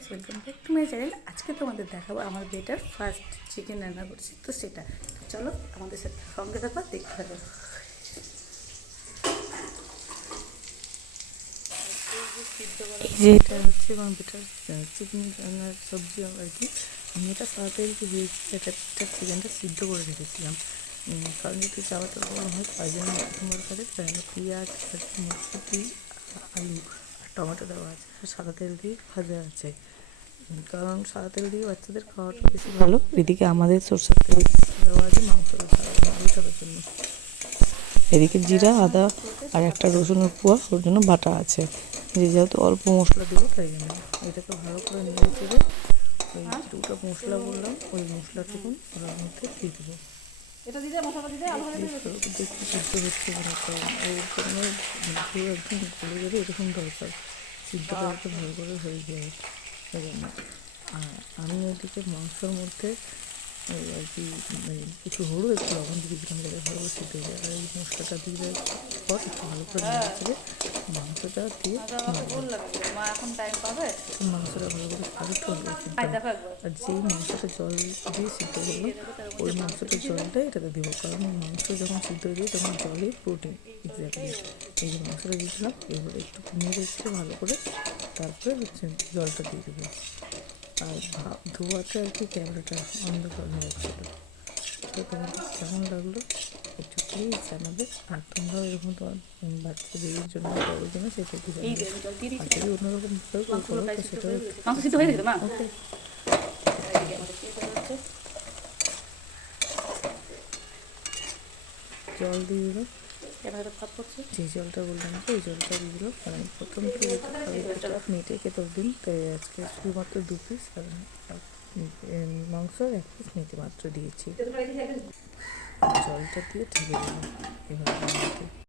Guys, welcome back to my channel. আজকে তোমাদের দেখাবো আমার বেটার ফার্স্ট চিকেন রান্না করছি, তো সেটা চলো আমাদের সাথে সঙ্গে থাকো, দেখতে থাকো। এই যে এটা হচ্ছে আমার বেটার চিকেন রান্নার সবজি আর কি। আমি এটা তাড়াতাড়ি দিয়েছি, এটা চিকেনটা সিদ্ধ করে রেখেছিলাম, কারণ যদি চাওয়াটা বড় হয় তাই জন্য প্রথমবার করে পেঁয়াজ আর মটরশুঁটি, আলু আর টমেটো দেওয়া আছে, আর সাদা তেল দিয়ে ভাজা আছে, কারণ সাদা তেল দিয়ে বাচ্চাদের খাওয়াটা বেশি ভালো। এদিকে আমাদের সরষের তেল দেওয়া আছে মাংসটা ছাড়ার জন্য। এদিকে জিরা, আদা আর একটা রসুনের কোয়া ওর জন্য বাটা আছে, যেহেতু অল্প মশলা দেবো তাই জন্য এটাকে ভালো করে নেড়ে চেড়ে ওই দুটো মশলা বললাম ওই মশলাটুকু ওর মধ্যে দিয়ে দেবো। দেখি সিদ্ধ হচ্ছে কিনা, কারণ ওর জন্য পুরো একদম গলে গেলে এরকম দরকার, সিদ্ধটা একটু ভালো করে হয়ে যায় সেই জন্য। আর আমি ওদিকে মাংসের মধ্যে আর কি একটু হলুদ একটু লবণ দিয়ে দিলাম, যাতে ভালো করে সিদ্ধ হয়ে যায়। আর এই মশলাটা দিয়ে দেওয়ার পর একটু ভালো করে নেড়ে চেড়ে মাংসটা দিয়ে মাংসটা ভালো করে আরেকটু ভালো সিদ্ধ হয়। আর যেই মাংসটা জল দিয়ে সিদ্ধ করলাম ওই মাংসটার জলটাই এটাতে দেবো, কারণ মাংস যখন সিদ্ধ হয়ে যায় তখন জলেই প্রোটিন এক্স্যাক্টলি। এই যে মাংসটা দিয়েছিলাম, এবারে একটু নেড়ে চেড়ে ভালো করে তারপরে হচ্ছে জলটা দিয়ে দেবো। আর ধোয়াতে আর কি ক্যামেরাটা অন্ধকার হয়ে যাচ্ছিলো। তো তোমাদের কেমন লাগলো একটু প্লিজ জানাবে। আর তোমরাও এরকম তোমার বাচ্চাদের জন্য বড়োর জন্য সেটা একটু জানাবে। আর যদি অন্যরকম করো তো সেটাও ওকে। জল দিয়ে দিলাম, যে জলটা বললাম যে ওই জলটা দিয়ে দিলাম, কারণ প্রথম মেটে খেতে দিন, তাই আজকে শুধুমাত্র 2 পিস আর মাংস 1 পিস মেটে মাত্র দিয়েছি। জলটা দিয়ে ঢেলে দিলাম এবার।